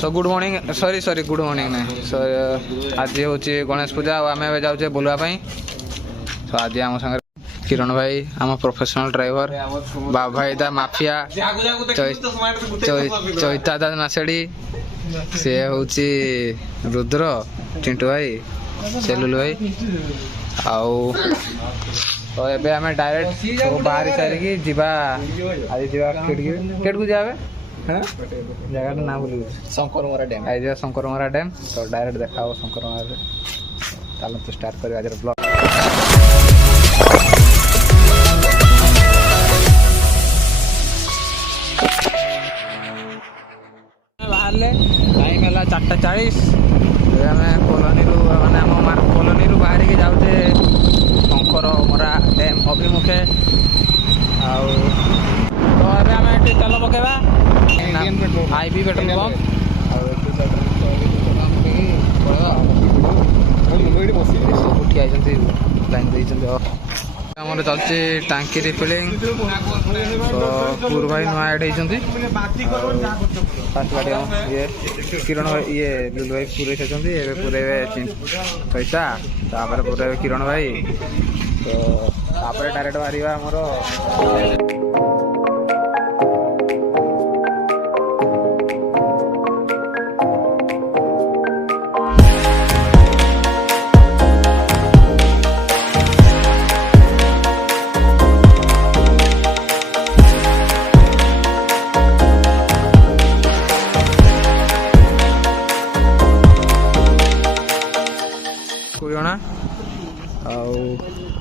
So good morning sorry good morning ना आज हूँ गणेश पूजा आम जाऊे बुलवाई तो आज आम सागर किरण भाई आम प्रोफेशनल ड्राइवर बाबा भाई दा माफिया चैता दा नासेड़ी सी हूँ रुद्र चिंटू भाई सेलुल भाई आउ तो एबे आम डायरेक्ट बाहरी सारिकी जीवा आज जीवा केट को जावे जगह ना बोल शंकरमरा डैम आई शंकरमरा डैम तो डायरेक्ट देखा शंकरमरा चलो तो स्टार्ट कर आज ब्लॉग बाहर टाइम है 4:40 आम कॉलोनी मैंने आम कॉलोनी बाहर के जाऊे शंकरमरा डैम अभिमुखे आउ तो अभी आम ये तेल पकेबा आईबी पेट्रोल पंप उठी आई लाइन आमर चलती टांकी रिफिलिंग तो पूर्व भाई नुआ एड होती फास्ट गाड़ी ये किरण भाई ये लुलु भाई पूरे पूरे पैसा तापर पूरे किरण भाई तो डायरेक्ट बाहर आमर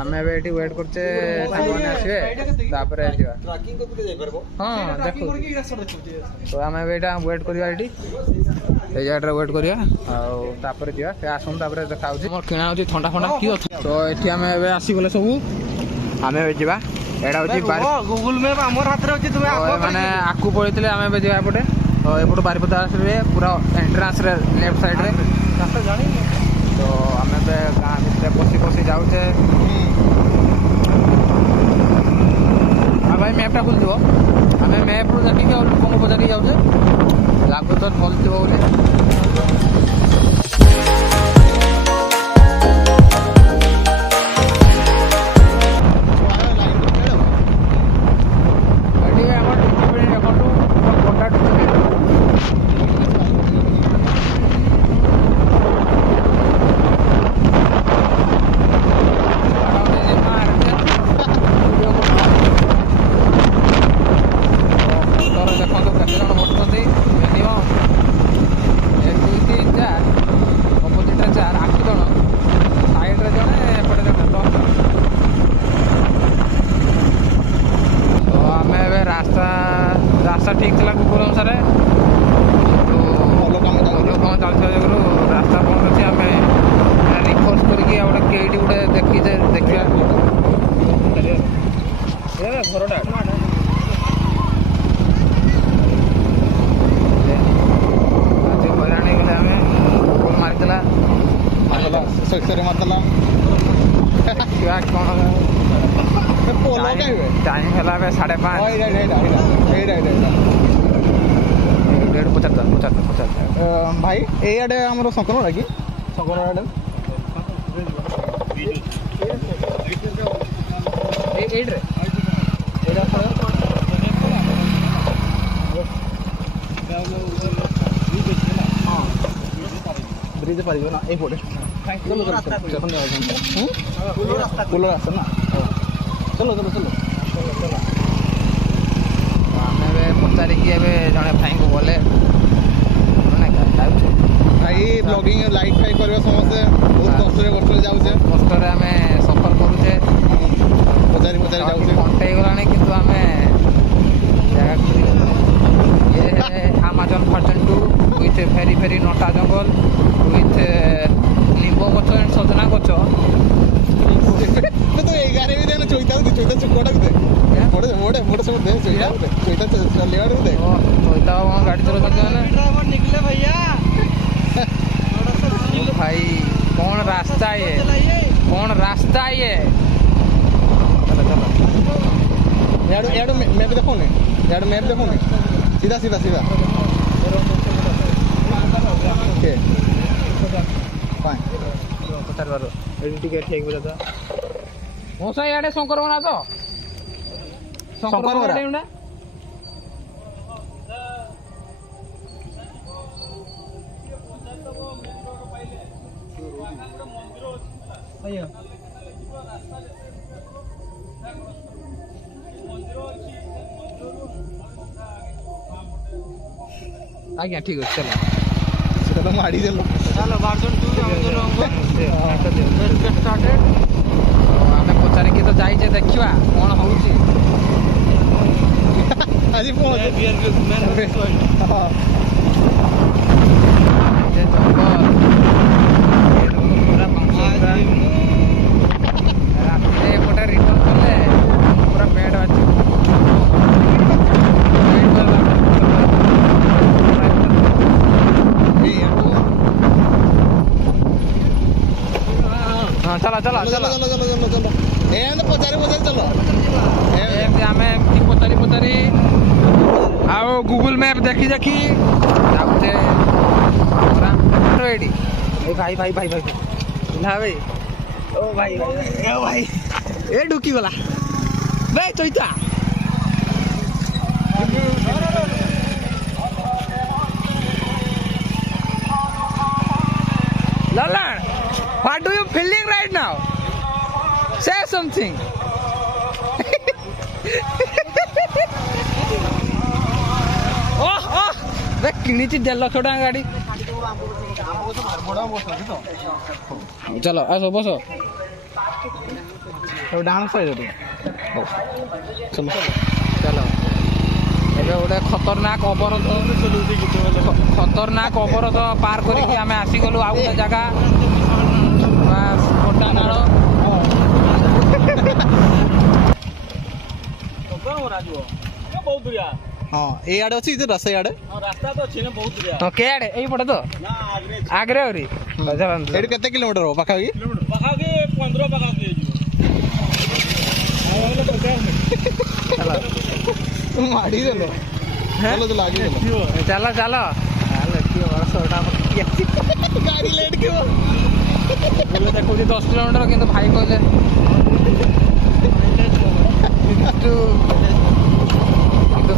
आम ये वेट करचे मैंने आसवे हाँ देखो तो आम वेट करवा ये जगह वेट करवा जा आसन देखा किणा ठंडा फंडा कि तो ये आम आसीगले सब आम जा गूगल मैप आम हाथ में मैंने आकू पड़े आम जापटे तो एपट बारिपदा आसवे पूरा एंट्रांस लेफ्ट साइड रे तो आम गाँ भितर पशि जाऊे भाई मैपटा खोल दिव आम मैप रू देखिए लोक पचारि जाऊे लागू तो भल थी बोली रास्ता ठीक था गूगल अनुसार कम चलता रास्ता बंद अच्छे आम रिक्वेस्ट करके गोटे देखीजे देखा घरटा हईराण गले आम गूगल मारिदेला मारदेला कौन टाइम है 5:30 भाई ये आम शंकर कि शंकर ब्रिज पार ना ये पटे कूल रास्ता ना चलो चलो चलो आम पचारिकी जड़े भाई को गले भाई ब्लॉगिंग लाइक फाइक करवा समस्ते बहुत कष्ट जाऊे कष्ट आम सफर करुचे पचारि पचारि जाऊे घंटे गलानी किंतु आम ये Amazon version 2 with very very नटा जंगल with नींबू गच एंड सजना गच तो 11 भी देना चोइता चुकोटा दे मोड़े मोड़े सब दे चोइता चलेवार दे चोइता गाड़ी चला ड्राइवर निकले भैया भाई कौन रास्ता ये चलो मैप देखो सीधा सीधा सीधा ଏଠି ଟିକେ ଠିକ ବୁଝା ମୋ ସାଇ ଆଡେ ଶଙ୍କର ବନା ତ ଶଙ୍କର ବରା। ଏଇଟା ଆଜ୍ଞା ଆଜ୍ଞା ଠିକ ଅଛି ଚାଲ ସେଟା ତ ମାଡ଼ି ଦେଲ। ଚାଲ ବାର୍ଜନ ଆମେ ପଚାରିକି ତ ଯାଇଛେ ଦେଖିବା କଣ ହଉଛି ଆଜି ପହଞ୍ଚ ଯେ ଜଙ୍ଗଲ ପୁରା ରାତିରେ ଏପଟେ ରିଟର୍ନ କଲେ ପୁରା ବେଡ୍ ଅଛି ହଁ ଚାଲ ଚାଲ ଚାଲ ପଚାରି ଚାଲ ଏମିତି ଆମେ ଏମିତି ପଚାରି ଆଉ ଗୁଗୁଲ ମ୍ୟାପ୍ ଦେଖି ଯାଉଛେ ପୁରା ଏଇଠି ଏ ଭାଇ ଭାଇ ଭାଇ ଭାଇ ନା ଭାଇ ଓ ଭାଇ ଓ ଭାଇ ଏ ଢୁକିଗଲା ବେ Chaita Lalan, what do you feeling right now? Say something. oh, वे किणीची 1.5 लाख टଙ୍କା गाड़ी चलो आसो बसो डांस साइड चलो चलो ଏବେ ଗୋଟେ ଖତରନାକ ଅବରୋଧ ପାର କରିକି ଆମେ ଆସିଗଲୁ ଆଉ ଗୋଟେ ଜାଗା କୋଟା ନାଳ ହଁ ଏଇ ଆଡେ ଅଛି ଇଧର ରାସ୍ତା ଇଆଡେ ହଁ କେ ଆଡେ ଏଇପଟେ ତ ଆଗରେ ଆହୁରି ଏଇଠି କେତେ କିଲୋମିଟର ହବ ପାଖାପାଖି 15 ମାଡ଼ି ଦେଲ ଚାଲ ଚାଲ ଗାଡି ଲେଟ୍ କିବ ଦେଖୁଛି 10 କିଲୋମିଟର କିନ୍ତୁ ଭାଇ କହିଲେ କିନ୍ତୁ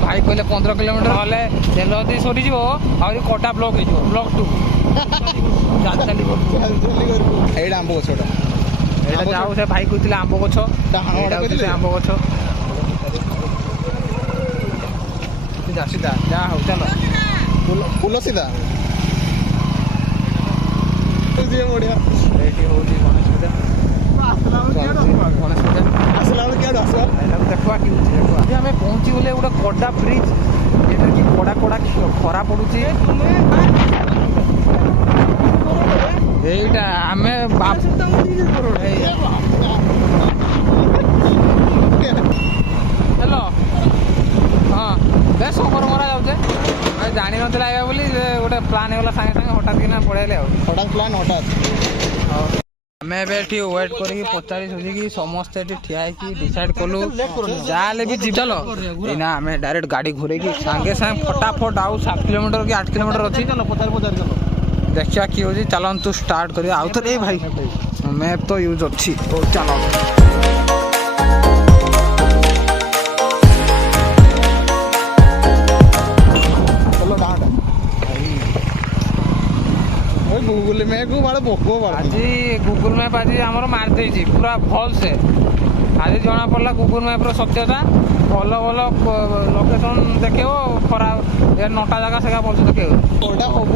ଭାଇ କହିଲେ 15 କିଲୋମିଟର ହେଲେ ତେଲ ଯଦି ସରିଯିବ ଆହୁରି କଟା ବ୍ଲକ୍ ହେଇଯିବ ବ୍ଲକ୍ 2 ଚାଲି ଏଇଟା ଆମ୍ବ ଗଛଟା ଏଇଟା ଯାଉ ସେ ଭାଇ କହୁଥିଲେ ଆମ୍ବ ଗଛ ଏଇଟା ହଉଛି ସେ ଆମ୍ବ ଗଛ ସିଧା ଯାହା ହଉ ଚାଲ ଫୁଲ ସିଧା ବଢିଆ ଏଇଠି ହଉଛି ଗଣେଶ ପୂଜା ଆସିଲା ବେଳେ କିଆଡୁ ଆସିବା ଦେଖିବା କି ହଉଛି ଦେଖିବା ଆଜି ଆମେ ପହଞ୍ଚିଗଲେ ଗୋଟେ କଡା ବ୍ରିଜ ଯେଟାରେ କି କଡା ଖରା ପଡୁଛି ଏଇଟା ଆମେ ହ୍ୟାଲୋ ହଁ ବେଶ ଶଙ୍କର ମରା ଯାଉଛେ ଜାଣିନଥିଲା ଆଇବା ବୋଲି ଗୋଟେ ପ୍ଲାନ୍ ହେଇଗଲା ସାଙ୍ଗେ ସାଙ୍ଗେ ହଠାତ୍ କିନା ପଳେଇଲେ ଆଉ ହଠାତ୍ ପ୍ଲାନ୍ ହଠାତ୍ ଆମେ ଏବେ ଏଠି ୱେଟ୍ କରିକି ପଚାରି ସୁଝିକି ସମସ୍ତେ ଏଠି ଠିଆ ହେଇକି ଡିସାଇଡ୍ କଲୁ ଯାହା ହେଲେ ବି ଯିବ ଚାଲ ଏଇନା ଆମେ ଡାଇରେକ୍ଟ ଗାଡ଼ି ଘୁରେଇକି ସାଙ୍ଗେ ସାଙ୍ଗେ ଫଟାଫଟ ଆଉ 7 କିଲୋମିଟର କି 8 କିଲୋମିଟର ଅଛି ପଚାରି ଚାଲ ଦେଖିବା କି ହେଉଛି ଚାଲନ୍ତୁ ଷ୍ଟାର୍ଟ କରିବା ଆଉ ଥରେ ଭାଇ ମ୍ୟାପ୍ ତ ୟୁଜ୍ ଅଛି ହଉ ଚାଲ ଗୁଗୁଲ ମ୍ୟାପ୍ ବାଳ ଭୋକ ଆଜି ଗୁଗୁଲ ମ୍ୟାପ୍ ଆଜି ଆମର ମାରିଦେଇଛି ପୁରା ଭଲ ସେ ଆଜି ଜଣା ପଡ଼ିଲା ଗୁଗୁଲ ମ୍ୟାପ୍ର ସତ୍ୟତା ଭଲ ଲୋକେସନ୍ ଦେଖେଇବ ଖରାପ ଏ ନଟା ଜାଗା ସେଗା ଭଲସେ ଦେଖେଇବ କୋଉଟା ହବ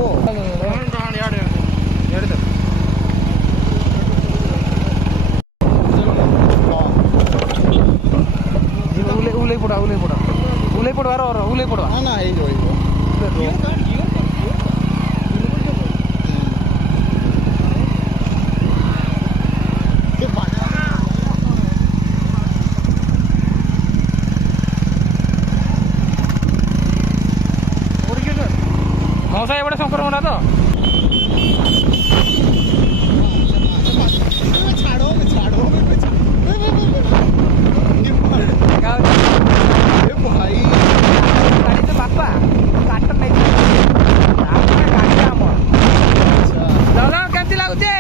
ଉଲେଇ ପଡ଼ବା ନା ହେଇଯିବ ମଉସା ଏପଟେ ଶଙ୍କର ମଣ୍ଡା ତ ଭାଇ ଗାଡ଼ି ତ ବାପା କାଟ ନେଇ ଗାଡ଼ି ଆମର କେମିତି ଲାଗୁଛି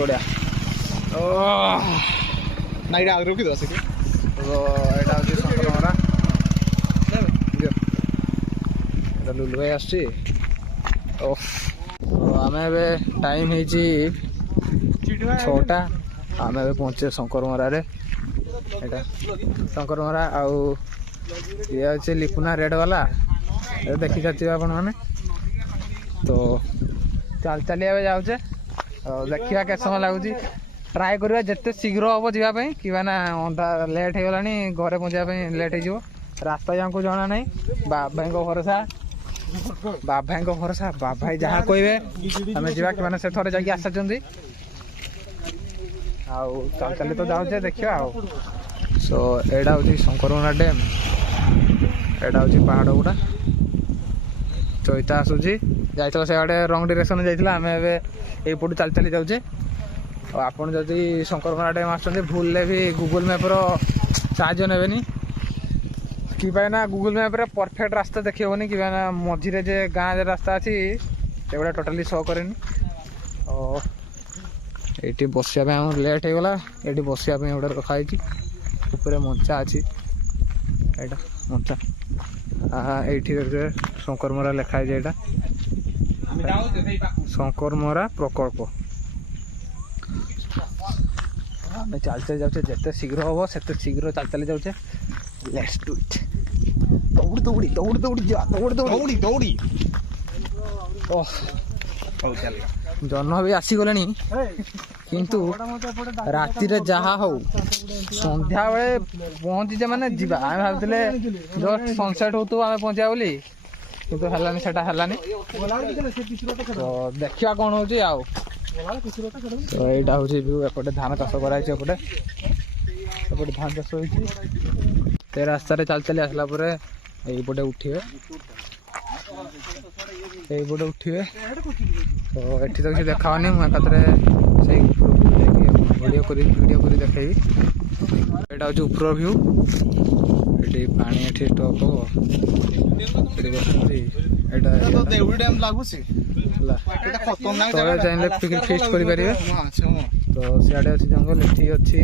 ବଢ଼ିଆ ନା ଏଇଟା ଆଗରେ ରଖିଦେବା ସେଠି। ତ ଏଇଟା ହେଉଛି ଶଙ୍କରମରା। ଏଇଟା ଲୁଲୁ ଭାଇ ଆସୁଛି। ଓଃ ଆମେ ଏବେ ଟାଇମ୍ ହେଇଛି 6ଟା। ଆମେ ଏବେ ପହଞ୍ଚିବେ ଶଙ୍କରମରାରେ। ଏଇଟା ଶଙ୍କରମରା ଆଉ ଇଏ ଅଛି ଲିପୁନା ରେଡ୍ ବାଲା, ଏ ଦେଖି ସାରିଥିବେ ଆପଣମାନେ। ତ ଚାଲି ଚାଲି ଏବେ ଯାଉଛେ, ଦେଖିବା କେତେ ସମୟ ଲାଗୁଛି। ଟ୍ରାଏ କରିବା ଯେତେ ଶୀଘ୍ର ହେବ ଯିବା ପାଇଁ, କିବା ନା ଲେଟ୍ ହେଇଗଲାଣି, ଘରେ ପହଞ୍ଚିବା ପାଇଁ ଲେଟ୍ ହେଇଯିବ। ରାସ୍ତା ଯାଙ୍କୁ ଜଣା ନାହିଁ, ବାବାଙ୍କ ଭରସା। ବାବାଙ୍କ ଭରସା, ବାବାଇ ଯାହା କହିବେ ଆମେ ଯିବା। କି ମାନେ ସେ ଥରେ ଯାଇକି ଆସିଛନ୍ତି, ଆଉ ଚାଲି ଚାଲି ତ ଯାଉଛେ, ଦେଖିବା ଆଉ। ସୋ ଏଇଟା ହେଉଛି ଶଙ୍କରମରା ଡ୍ୟାମ୍। ଏଇଟା ହେଉଛି ପାହାଡ଼ ଗୁଡ଼ା। ଚଇତା ଆସୁଛି, ଯାଇଥିଲା ସେଆଡ଼େ ରଙ୍ଗ ଡିରେକ୍ସନ୍ ଯାଇଥିଲା। ଆମେ ଏବେ ଏଇପଟୁ ଚାଲି ଚାଲି ଯାଉଛେ। ଆଉ ଆପଣ ଯଦି ଶଙ୍କରମରା ଡ୍ୟାମ୍ ଆସୁଛନ୍ତି, ଭୁଲରେ ବି ଗୁଗୁଲ୍ ମ୍ୟାପ୍ର ସାହାଯ୍ୟ ନେବେନି। କି ପାଇଁ ନା ଗୁଗୁଲ୍ ମ୍ୟାପ୍ରେ ପରଫେକ୍ଟ ରାସ୍ତା ଦେଖି ହେବନି। କି ପାଇଁ ନା ମଝିରେ ଯେ ଗାଁ ରାସ୍ତା ଅଛି ସେଗୁଡ଼ା ଟୋଟାଲି ଶୋ କରେନି। ଏଇଠି ବସିବା ପାଇଁ ଆମର ଲେଟ୍ ହେଇଗଲା। ଏଇଠି ବସିବା ପାଇଁ ଗୋଟେ ରଖାହେଇଛି, ଉପରେ ମଞ୍ଚା ଅଛି। ଏଇଟା ମଞ୍ଚା, এইଠି ଶଙ୍କରମରା ଲେଖା ହେଇଛି। ଏଇଟା ଶଙ୍କରମରା ପ୍ରକଳ୍ପ। ଆମେ ଚାଲି ଚାଲି ଯାଉଛେ, ଯେତେ ଶୀଘ୍ର ହବ ସେତେ ଶୀଘ୍ର ଚାଲି ଚାଲି ଯାଉଛେ। ଲେଟ୍ସ ଡୁ ଇଟ୍। ଦୌଡ଼ି ଦୌଡ଼ି ଦୌଡ଼ି ଦୌଡ଼ି ଯିବା, ଦୌଡ଼ି ଦୌଡ଼ି ଦୌଡ଼ି। ଓହ ଜହ୍ନ ବି ଆସିଗଲେଣି, କିନ୍ତୁ ରାତିରେ ଯାହା ହଉ ସନ୍ଧ୍ୟାବେଳେ ପହଞ୍ଚିଛେ ମାନେ ଯିବା। ଆମେ ଭାବିଥିଲେ ଜଷ୍ଟ ସନସେଟ୍ ହଉଥିବ ଆମେ ପହଞ୍ଚିବା ବୋଲି, କିନ୍ତୁ ହେଲାନି, ସେଟା ହେଲାନି। ତ ଦେଖିବା କ'ଣ ହଉଛି ଆଉ। ତ ଏଇଟା ହେଉଛି ଭିଉ। ଏପଟେ ଧାନ ଚାଷ କରାହେଇଛି, ଏପଟେ ଧାନ ଚାଷ ହେଇଛି। ସେ ରାସ୍ତାରେ ଚାଲି ଚାଲି ଆସିଲା ପରେ ଏଇପଟେ ଉଠିବେ, ଏଇପଟେ ଉଠିବେ। ତ ଏଠି ତ କିଛି ଦେଖାହଉନି, ମୁଁ ଏକାଥରେ ସେଇ ଉପରକୁ ଯାଇକି ଭିଡ଼ିଓ କରି ଦେଖେଇବି। ଏଇଟା ହେଉଛି ଉପର ଭିଉ। ଏଠି ପାଣି ଏଠି ଷ୍ଟକ୍ ହବ, ଏଠି ବସୁଛି। ଏଇଟା ଦେଉଳି ଡ୍ୟାମ୍ ଲାଗୁଛି ହେଲା, ତଳେ ଚାହିଁଲେ ପିକନିକ୍ ଫିଷ୍ଟ କରିପାରିବେ। ତ ସିଆଡ଼େ ଅଛି ଜଙ୍ଗଲ, ଏଠି ଅଛି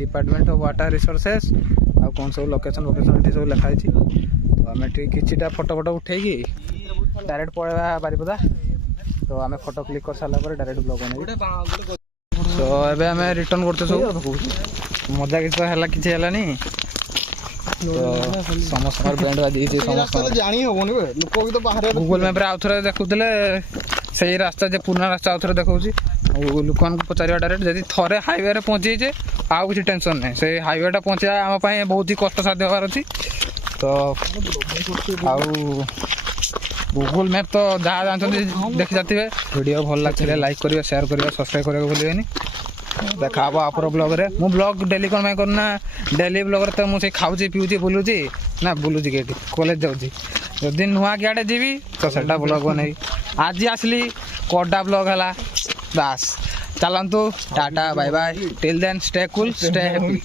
ଡିପାର୍ଟମେଣ୍ଟ ଅଫ୍ ୱାଟର ରିସୋର୍ସେସ୍, ଆଉ କ'ଣ ସବୁ ଲୋକେସନ୍ ଏଠି ସବୁ ଲେଖା ହେଇଛି। ତ ଆମେ ଏଠି କିଛିଟା ଫଟୋ ଉଠେଇକି ଡାଇରେକ୍ଟ ପଳେଇବା ବାରିପଦା। ତ ଆମେ ଫଟୋ କ୍ଲିକ୍ କରିସାରିଲା ପରେ ଡାଇରେକ୍ଟ ବ୍ଲଗ୍ ବନେଇବୁ। ତ ଏବେ ଆମେ ରିଟର୍ନ କରୁଛୁ ସବୁ। ମଜା କିଛି ତ ହେଲା, କିଛି ହେଲାନି। ସମସ୍ତଙ୍କର ବ୍ୟାଣ୍ଡ ବାଜିଛି, ସମସ୍ତଙ୍କର ଜାଣି ହବନି ଲୋକ ବି ତ ବାହାରେ। ଗୁଗୁଲ୍ ମ୍ୟାପ୍ରେ ଆଉ ଥରେ ଦେଖୁଥିଲେ ସେଇ ରାସ୍ତା, ଯେ ପୁରୁଣା ରାସ୍ତା ଆଉ ଥରେ ଦେଖାଉଛି। ଆଉ ଲୋକମାନଙ୍କୁ ପଚାରିବା ଡାଇରେକ୍ଟ, ଯଦି ଥରେ ହାଇୱେରେ ପହଞ୍ଚିଯାଇଛେ ଆଉ କିଛି ଟେନସନ୍ ନାହିଁ। ସେଇ ହାଇୱେଟା ପହଞ୍ଚିବା ଆମ ପାଇଁ ବହୁତ ହି କଷ୍ଟସାଧ୍ୟ ହେବାର ଅଛି। ତ ଆଉ ଗୁଗୁଲ୍ ମ୍ୟାପ୍ ତ ଯାହା ଜାଣିଛନ୍ତି ଦେଖି ସାରିଥିବେ। ଭିଡ଼ିଓ ଭଲ ଲାଗିଥିଲେ ଲାଇକ୍ କରିବେ, ସେୟାର କରିବେ, ସବସ୍କ୍ରାଇବ୍ କରିବାକୁ ଭୁଲିବେନି। ଦେଖା ହବ ଆପର ବ୍ଲଗ୍ରେ। ମୁଁ ବ୍ଲଗ୍ ଡେଲି କ'ଣ ପାଇଁ କରୁନା, ଡେଲି ବ୍ଲଗ୍ରେ ତ ମୁଁ ସେଇ ଖାଉଛି, ପିଉଛି, ବୁଲୁଛି କି ଏଠି କଲେଜ ଯାଉଛି। ଯଦି ନୂଆ କିଆଡ଼େ ଯିବି ତ ସେଟା ବ୍ଲଗ୍ ବନେଇବି। ଆଜି ଆସିଲି କଡ଼ା ବ୍ଲଗ୍ ହେଲା, ବାସ୍। ଚାଲନ୍ତୁ, ଟାଟା ବାଇ ବାଇ, ଟିଲ୍ ଦେନ୍ ଷ୍ଟେ କୁଲ୍, ଷ୍ଟେ ହ୍ୟାପି।